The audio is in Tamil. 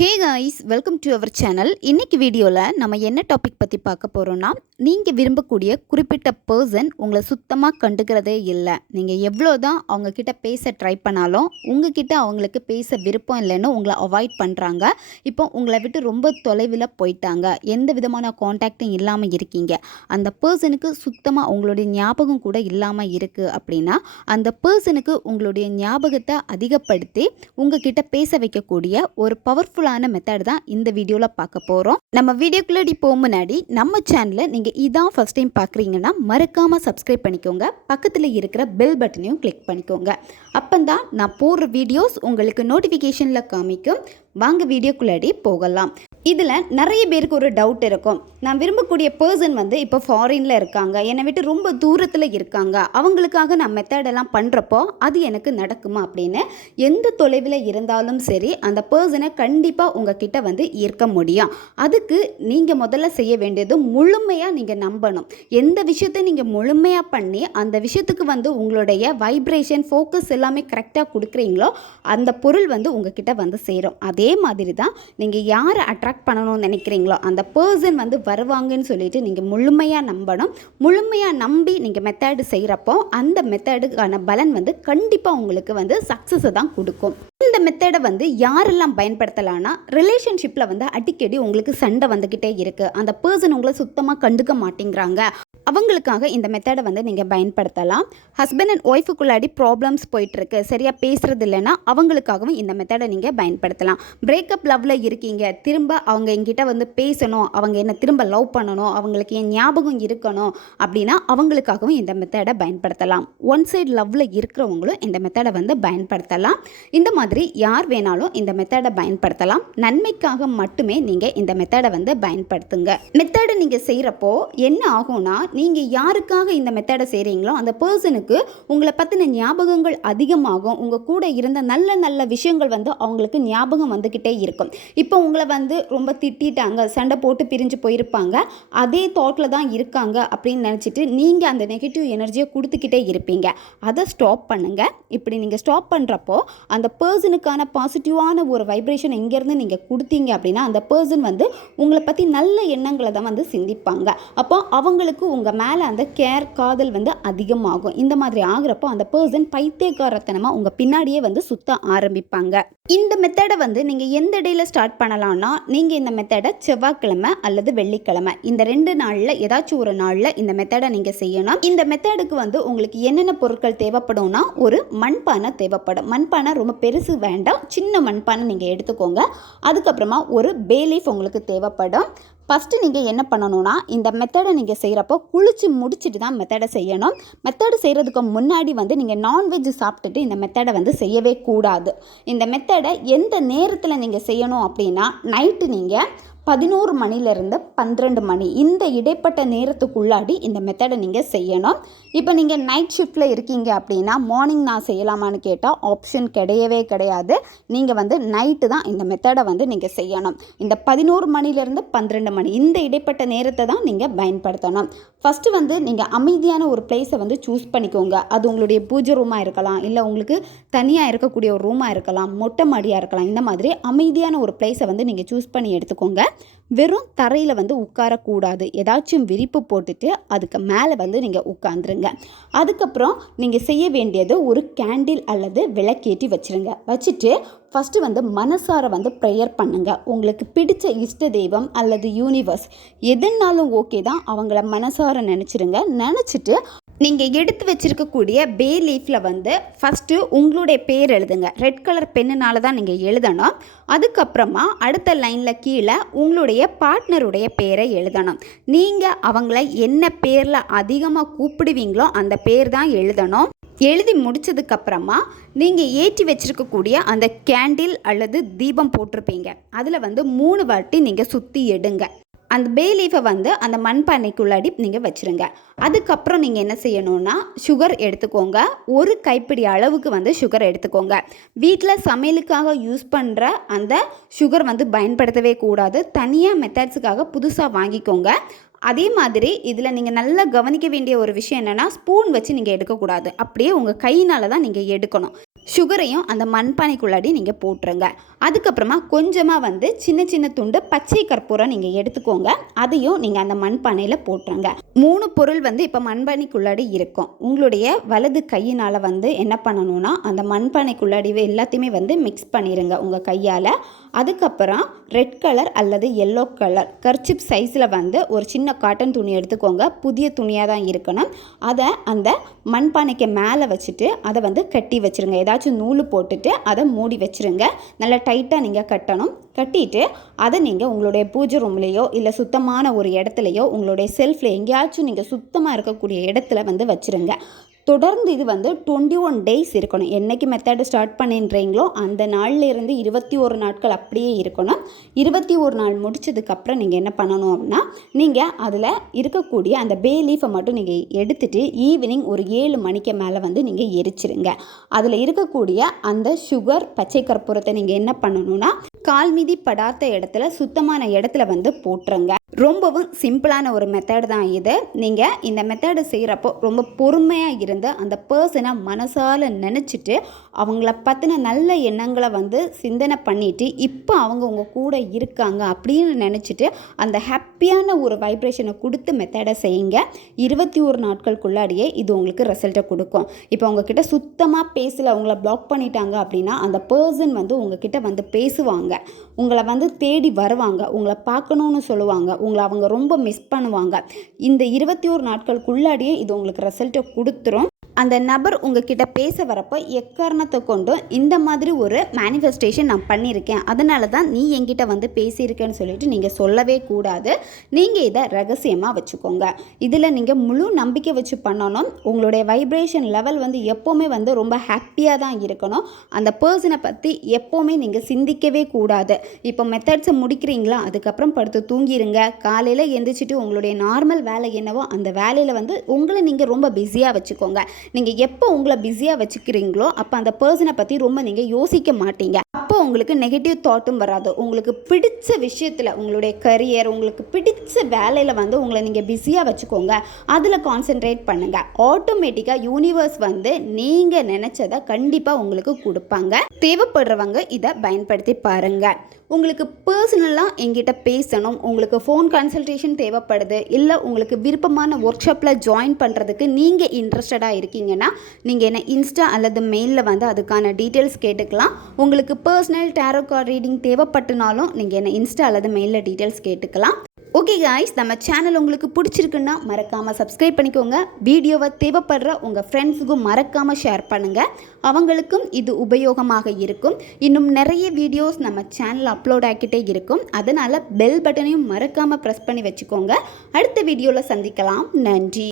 Hey guys welcome to our channel இன்றைக்கி வீடியோவில் நம்ம என்ன டாபிக் பற்றி பார்க்க போகிறோன்னா நீங்கள் விரும்பக்கூடிய குறிப்பிட்ட பர்சன் உங்களை சுத்தமாக கண்டுக்கிறதே இல்லை. நீங்கள் எவ்வளோ தான் அவங்கக்கிட்ட பேச ட்ரை பண்ணாலும் உங்ககிட்ட அவங்களுக்கு பேச விருப்பம் இல்லைன்னு உங்களை அவாய்ட் பண்ணுறாங்க இப்போ உங்களை விட்டு ரொம்ப தொலைவில் போயிட்டாங்க. எந்த விதமான காண்டாக்டும் இல்லாமல் இருக்கீங்க. அந்த பர்சனுக்கு சுத்தமாக உங்களுடைய ஞாபகம் கூட இல்லாமல் இருக்குது அப்படின்னா அந்த பர்சனுக்கு உங்களுடைய ஞாபகத்தை அதிகப்படுத்தி உங்ககிட்ட பேச வைக்கக்கூடிய ஒரு பவர்ஃபுல் பவர்ஃபுல்லான மெத்தட் தான் இந்த வீடியோவில் பார்க்க போகிறோம் நம்ம வீடியோக்குள்ளடி போக முன்னாடி நம்ம சேனலில் நீங்கள் இதான் ஃபஸ்ட் டைம் பார்க்குறீங்கன்னா மறக்காமல் சப்ஸ்கிரைப் பண்ணிக்கோங்க. பக்கத்தில் இருக்கிற பெல் பட்டனையும் கிளிக் பண்ணிக்கோங்க. அப்போ தான் நான் போடுற வீடியோஸ் உங்களுக்கு நோட்டிஃபிகேஷனில் காமிக்கும். வாங்க வீடியோக்குள்ளாடி போகலாம். இதில் நிறைய பேருக்கு ஒரு டவுட் இருக்கும். நான் விரும்பக்கூடிய பர்சன் வந்து இப்போ ஃபாரினில் இருக்காங்க. என்னை விட்டு ரொம்ப தூரத்தில் இருக்காங்க. அவங்களுக்காக நான் மெத்தடெல்லாம் பண்ணுறப்போ அது எனக்கு நடக்குமா அப்படின்னு எந்த தொலைவில் இருந்தாலும் சரி அந்த பர்சனை கண்டிப்பாக உங்ககிட்ட வந்து ஈர்க்க முடியும். அதுக்கு நீங்கள் முதல்ல செய்ய வேண்டியது முழுமையாக நீங்கள் நம்பணும். எந்த விஷயத்தை நீங்கள் முழுமையாக பண்ணி அந்த விஷயத்துக்கு வந்து உங்களுடைய வைப்ரேஷன் ஃபோக்கஸ் எல்லாமே கரெக்டாக கொடுக்குறீங்களோ அந்த பொருள் வந்து உங்ககிட்ட வந்து சேரும். அதே மாதிரி தான் நீங்கள் யாரை அட்ராக்ட் பண்ணணும்னு நினைக்கிறீங்களோ அந்த பர்சன் வந்து வருவாங்கன்னு சொல்லிட்டு நீங்கள் முழுமையாக நம்பணும். முழுமையாக நம்பி நீங்கள் மெத்தடு செய்கிறப்போ அந்த மெத்தடுக்கான பலன் வந்து கண்டிப்பாக உங்களுக்கு வந்து சக்ஸஸை தான் கொடுக்கும். இந்த மெத்தடை வந்து யாரெல்லாம் பயன்படுத்தலாம்னா ரிலேஷன்ஷிப்பில் வந்து அடிக்கடி உங்களுக்கு சண்டை வந்துக்கிட்டே இருக்குது அந்த பர்சன் உங்களை சுத்தமாக கண்டுக்க மாட்டேங்கிறாங்க. அவங்களுக்காக இந்த மெத்தடை வந்து நீங்கள் பயன்படுத்தலாம். ஹஸ்பண்ட் அண்ட் ஒய்ஃபுக்குள்ளாடி ப்ராப்ளம்ஸ் போயிட்டுருக்கு. சரியாக பேசுகிறது இல்லைன்னா அவங்களுக்காகவும் இந்த மெத்தடை நீங்கள் பயன்படுத்தலாம். பிரேக்கப் லவ்வில் இருக்கீங்க. திரும்ப அவங்க என்கிட்ட வந்து பேசணும். அவங்க என்ன திரும்ப லவ் பண்ணணும். அவங்களுக்கு என் ஞாபகம் இருக்கணும் அப்படின்னா அவங்களுக்காகவும் இந்த மெத்தடை பயன்படுத்தலாம். ஒன் சைடு லவ்வில் இருக்கிறவங்களும் இந்த மெத்தடை வந்து பயன்படுத்தலாம். இந்த மாதிரி யார் வேணாலும் இந்த மெத்தடை பயன்படுத்தலாம். நன்மைக்காக மட்டுமே நீங்கள் இந்த மெத்தடை வந்து பயன்படுத்துங்க. மெத்தடை நீங்கள் செய்கிறப்போ என்ன ஆகும்னா நீங்கள் யாருக்காக இந்த மெத்தடை செய்கிறீங்களோ அந்த பர்சனுக்கு உங்களை பற்றின ஞாபகங்கள் அதிகமாகும். உங்கள் கூட இருந்த நல்ல நல்ல விஷயங்கள் வந்து அவங்களுக்கு ஞாபகம் வந்துக்கிட்டே இருக்கும். இப்போ உங்களை வந்து ரொம்ப திட்டிட்டாங்க சண்டை போட்டு பிரிஞ்சு போயிருப்பாங்க. அதே தாட்டில் தான் இருக்காங்க அப்படின்னு நினச்சிட்டு நீங்கள் அந்த நெகட்டிவ் எனர்ஜியை கொடுத்துக்கிட்டே இருப்பீங்க. அதை ஸ்டாப் பண்ணுங்கள் இப்படி நீங்கள் ஸ்டாப் பண்ணுறப்போ அந்த பர்சனுக்கான பாசிட்டிவான ஒரு வைப்ரேஷன் இங்கேருந்து நீங்கள் கொடுத்தீங்க அப்படின்னா அந்த பர்சன் வந்து உங்களை பற்றி நல்ல எண்ணங்களை தான் வந்து சிந்திப்பாங்க. அப்போ அவங்களுக்கு உங்கள் மேலே அந்த கேர் காதல் வந்து அதிகமாகும். இந்த மாதிரி ஆகுறப்போ அந்த பர்சன் பைத்தியக்காரத்தனமாக உங்கள் பின்னாடியே வந்து சுத்த ஆரம்பிப்பாங்க. இந்த மெத்தடை வந்து நீங்கள் எந்த இடையில ஸ்டார்ட் பண்ணலாம்னா நீங்கள் இந்த மெத்தடை செவ்வாய்க்கிழமை அல்லது வெள்ளிக்கிழமை. இந்த ரெண்டு நாளில் ஏதாச்சும் ஒரு நாளில் இந்த மெத்தடை நீங்கள் செய்யணும். இந்த மெத்தடுக்கு வந்து உங்களுக்கு என்னென்ன பொருட்கள் தேவைப்படும்னா ஒரு மண்பானை தேவைப்படும். மண்பானை ரொம்ப பெருசு வேண்டாம். சின்ன மண்பானை நீங்கள் எடுத்துக்கோங்க. அதுக்கப்புறமா ஒரு பேலீஃப் உங்களுக்கு தேவைப்படும். ஃபஸ்ட்டு நீங்கள் என்ன பண்ணணும்னா இந்த மெத்தடை நீங்கள் செய்கிறப்போ குளித்து முடிச்சுட்டு தான் மெத்தடை செய்யணும். மெத்தடு செய்கிறதுக்கு முன்னாடி வந்து நீங்கள் நான்வெஜ் சாப்பிட்டுட்டு இந்த மெத்தடை வந்து செய்யவே கூடாது. இந்த மெத்தடை எந்த நேரத்தில் நீங்கள் செய்யணும் அப்படின்னா நைட்டு நீங்கள் பதினோரு மணிலேருந்து பன்னிரெண்டு மணி. இந்த இடைப்பட்ட நேரத்துக்குள்ளாடி இந்த மெத்தடை நீங்கள் செய்யணும். இப்போ நீங்கள் நைட் ஷிஃப்ட்டில் இருக்கீங்க அப்படின்னா மார்னிங் நான் செய்யலாமான்னு கேட்டால் ஆப்ஷன் கிடையவே கிடையாது. நீங்கள் வந்து நைட்டு தான் இந்த மெத்தடை வந்து நீங்கள் செய்யணும். இந்த பதினோரு மணிலேருந்து பன்னிரெண்டு மணி. இந்த இடைப்பட்ட நேரத்தை தான் நீங்கள் பயன்படுத்தணும். ஃபஸ்ட்டு வந்து நீங்கள் அமைதியான ஒரு பிளேஸை வந்து சூஸ் பண்ணிக்கோங்க. அது உங்களுடைய பூஜை ரூமாக இருக்கலாம் இல்லை உங்களுக்கு தனியாக இருக்கக்கூடிய ஒரு ரூமாக இருக்கலாம் மொட்டை மாடியாக இருக்கலாம். இந்த மாதிரி அமைதியான ஒரு பிளேஸை வந்து நீங்கள் சூஸ் பண்ணி எடுத்துக்கோங்க. வெறும் தரையில் வந்து உட்காரக்கூடாது. ஏதாச்சும் விரிப்பு போட்டுட்டு அதுக்கு மேலே வந்து நீங்கள் உட்காந்துருங்க அதுக்கப்புறம் நீங்கள் செய்ய வேண்டியது ஒரு கேண்டில் அல்லது விளக்கேற்றி வச்சுருங்க. வச்சுட்டு ஃபஸ்ட்டு வந்து மனசார வந்து ப்ரேயர் பண்ணுங்கள் உங்களுக்கு பிடிச்ச இஷ்ட தெய்வம் அல்லது யூனிவர்ஸ் எதுனாலும் ஓகே தான். அவங்கள மனசார நினச்சிருங்க. நினச்சிட்டு நீங்கள் எடுத்து வச்சுருக்கக்கூடிய பே லீஃபில் வந்து ஃபஸ்ட்டு உங்களுடைய பேர் எழுதுங்க. ரெட் கலர் பெண்ணுனால தான் நீங்கள் எழுதணும். அதுக்கப்புறமா அடுத்த லைனில் கீழே உங்களுடைய பார்ட்னருடைய பேரை எழுதணும். நீங்கள் அவங்கள என்ன பேரில் அதிகமாக கூப்பிடுவீங்களோ அந்த பேர் தான் எழுதணும். எழுதி முடிச்சதுக்கப்புறமா நீங்கள் ஏற்றி வச்சுருக்கக்கூடிய அந்த கேண்டில் அல்லது தீபம் போட்டிருப்பீங்க. அதில் வந்து மூணு வாட்டி நீங்கள் சுற்றி எடுங்க. அந்த பே லீஃபை வந்து அந்த மண்பானைக்குள்ளாடி நீங்கள் வச்சுருங்க. அதுக்கப்புறம் நீங்கள் என்ன செய்யணும்னா சுகர் எடுத்துக்கோங்க. ஒரு கைப்பிடி அளவுக்கு வந்து சுகர் எடுத்துக்கோங்க. வீட்டில் சமையலுக்காக யூஸ் பண்ணுற அந்த சுகர் வந்து பயன்படுத்தவே கூடாது. தனியாக மெத்தட்ஸுக்காக புதுசாக வாங்கிக்கோங்க. அதே மாதிரி இதில் நீங்கள் நல்லா கவனிக்க வேண்டிய ஒரு விஷயம் என்னென்னா ஸ்பூன் வச்சு நீங்கள் எடுக்கக்கூடாது. அப்படியே உங்கள் கையினால் தான் நீங்கள் எடுக்கணும். சுகரையும் அந்த மண்பானைக்குள்ளாடி நீங்கள் போட்டுருங்க. அதுக்கப்புறமா கொஞ்சமாக வந்து சின்ன சின்ன துண்டு பச்சை கற்பூரம் நீங்கள் எடுத்துக்கோங்க. அதையும் நீங்கள் அந்த மண்பானையில் போட்டுருங்க. மூணு பொருள் வந்து இப்போ மண்பானைக்குள்ளாடி இருக்கும். உங்களுடைய வலது கையினால் வந்து என்ன பண்ணணும்னா அந்த மண்பானைக்குள்ளாடிவே எல்லாத்தையுமே வந்து மிக்ஸ் பண்ணிடுங்க உங்கள் கையால். அதுக்கப்புறம் ரெட் கலர் அல்லது எல்லோ கலர் கர்ச்சிப் சைஸில் வந்து ஒரு சின்ன காட்டன் துணி எடுத்துக்கோங்க. புதிய துணியாக தான் இருக்கணும். அதை அந்த மண்பானைக்கு மேலே வச்சுட்டு அதை வந்து கட்டி வச்சுருங்க. ஏதாச்சும் நூல் போட்டுட்டு அதை மூடி வச்சுருங்க. நல்லா டைட்டாக நீங்கள் கட்டணும். கட்டிட்டு அதை நீங்கள் உங்களுடைய பூஜை ரூம்லேயோ இல்லை சுத்தமான ஒரு இடத்துலையோ உங்களுடைய செல்ஃபில் எங்கேயாச்சும் நீங்கள் சுத்தமாக இருக்கக்கூடிய இடத்துல வந்து வச்சுருங்க. தொடர்ந்து இது வந்து டுவெண்ட்டி ஒன் டேஸ் இருக்கணும். என்னைக்கு மெத்தடு ஸ்டார்ட் பண்ணின்றீங்களோ அந்த நாள்லேருந்து இருபத்தி ஒரு நாட்கள் அப்படியே இருக்கணும். இருபத்தி ஒரு நாள் முடிச்சதுக்கப்புறம் நீங்கள் என்ன பண்ணணும் அப்படின்னா நீங்கள் அதில் இருக்கக்கூடிய அந்த பே லீஃபை மட்டும் நீங்கள் எடுத்துட்டு ஈவினிங் ஒரு ஏழு மணிக்கு மேலே வந்து நீங்கள் எரிச்சிருங்க. அதில் இருக்கக்கூடிய அந்த சுகர் பச்சை கற்பூரத்தை நீங்கள் என்ன பண்ணணும்னா கால் மீதி படாத இடத்துல சுத்தமான இடத்துல வந்து போட்டுருங்க. ரொம்பவும் சிம்பிளான ஒரு மெத்தட் தான் இது. நீங்கள் இந்த மெத்தடு செய்கிறப்போ ரொம்ப பொறுமையாக இருந்து அந்த பர்சனை மனசால் நினச்சிட்டு அவங்கள பற்றின நல்ல எண்ணங்களை வந்து சிந்தனை பண்ணிவிட்டு இப்போ அவங்க உங்கள் கூட இருக்காங்க அப்படின்னு நினச்சிட்டு அந்த ஹாப்பியான ஒரு வைப்ரேஷனை கொடுத்து மெத்தடை செய்யுங்க. இருபத்தி ஒரு நாட்களுக்குள்ளாடியே இது உங்களுக்கு ரிசல்ட்டை கொடுக்கும். இப்போ உங்ககிட்ட சுத்தமாக பேசல அவங்கள பிளாக் பண்ணிட்டாங்க அப்படின்னா அந்த பர்சன் வந்து உங்ககிட்ட வந்து பேசுவாங்க. உங்களை வந்து தேடி வருவாங்க. உங்களை பார்க்கணுன்னு சொல்லுவாங்க. உங்களை அவங்க ரொம்ப மிஸ் பண்ணுவாங்க. இந்த இருபத்தி ஒரு நாட்களுக்குள்ளாடியே இது உங்களுக்கு ரிசல்ட்டை கொடுத்துரும். அந்த நபர் உங்ககிட்ட பேச வரப்போ எக்காரணத்தை கொண்டும் இந்த மாதிரி ஒரு மேனிஃபெஸ்டேஷன் நான் பண்ணியிருக்கேன். அதனால தான் நீ என்கிட்ட வந்து பேசியிருக்கேன்னு சொல்லிட்டு நீங்கள் சொல்லவே கூடாது. நீங்கள் இதை ரகசியமாக வச்சுக்கோங்க. இதில் நீங்கள் முழு நம்பிக்கை வச்சு பண்ணணும். உங்களுடைய வைப்ரேஷன் லெவல் வந்து எப்போவுமே வந்து ரொம்ப ஹாப்பியாக தான் இருக்கணும். அந்த பர்சனை பற்றி எப்போவுமே நீங்கள் சிந்திக்கவே கூடாது. இப்போ மெத்தட்ஸை முடிக்கிறீங்களா? அதுக்கப்புறம் படுத்து தூங்கிடுங்க காலையில் எந்திரிச்சிட்டு உங்களுடைய நார்மல் வேலை என்னவோ அந்த வேலையில் வந்து உங்களை நீங்கள் ரொம்ப பிஸியாக வச்சுக்கோங்க. நீங்கள் எப்போ உங்களை பிஸியாக வச்சுக்கிறீங்களோ அப்போ அந்த பர்சனை பற்றி ரொம்ப நீங்கள் யோசிக்க மாட்டீங்க. அப்போ உங்களுக்கு நெகட்டிவ் தாட்டும் வராது. உங்களுக்கு பிடிச்ச விஷயத்தில் உங்களுடைய கரியர் உங்களுக்கு பிடிச்ச வேலையில் வந்து உங்களை நீங்கள் பிஸியாக வச்சுக்கோங்க. அதில் கான்சென்ட்ரேட் பண்ணுங்கள் ஆட்டோமேட்டிக்காக யூனிவர்ஸ் வந்து நீங்கள் நினச்சதை கண்டிப்பாக உங்களுக்கு கொடுப்பாங்க. தேவைப்படுறவங்க இதை பயன்படுத்தி பாருங்கள் உங்களுக்கு பர்சனலாக எங்கிட்ட பேசணும் உங்களுக்கு ஃபோன் கன்சல்டேஷன் தேவைப்படுது இல்லை உங்களுக்கு விருப்பமான ஒர்க் ஷாப்பில் ஜாயின் பண்ணுறதுக்கு நீங்கள் இன்ட்ரெஸ்டடாக இருக்கீங்கன்னா நீங்கள் என்ன இன்ஸ்டா அல்லது மெயிலில் வந்து அதுக்கான டீட்டெயில்ஸ் கேட்டுக்கலாம். உங்களுக்கு பர்சனல் டேரோ கார்டு ரீடிங் தேவைப்பட்டுனாலும் நீங்கள் என்ன இன்ஸ்டா அல்லது மெயிலில் டீட்டெயில்ஸ் கேட்டுக்கலாம். ஓகே காய்ஸ் நம்ம சேனல் உங்களுக்கு பிடிச்சிருக்குன்னா மறக்காமல் சப்ஸ்கிரைப் பண்ணிக்கோங்க. வீடியோவை தேவைப்படுற உங்கள் ஃப்ரெண்ட்ஸுக்கும் மறக்காமல் ஷேர் பண்ணுங்கள் அவங்களுக்கும் இது உபயோகமாக இருக்கும். இன்னும் நிறைய வீடியோஸ் நம்ம சேனல் அப்லோட் ஆக்கிட்டே இருக்கும். அதனால் பெல் பட்டனையும் மறக்காமல் ப்ரெஸ் பண்ணி வச்சுக்கோங்க. அடுத்த வீடியோவில் சந்திக்கலாம். நன்றி.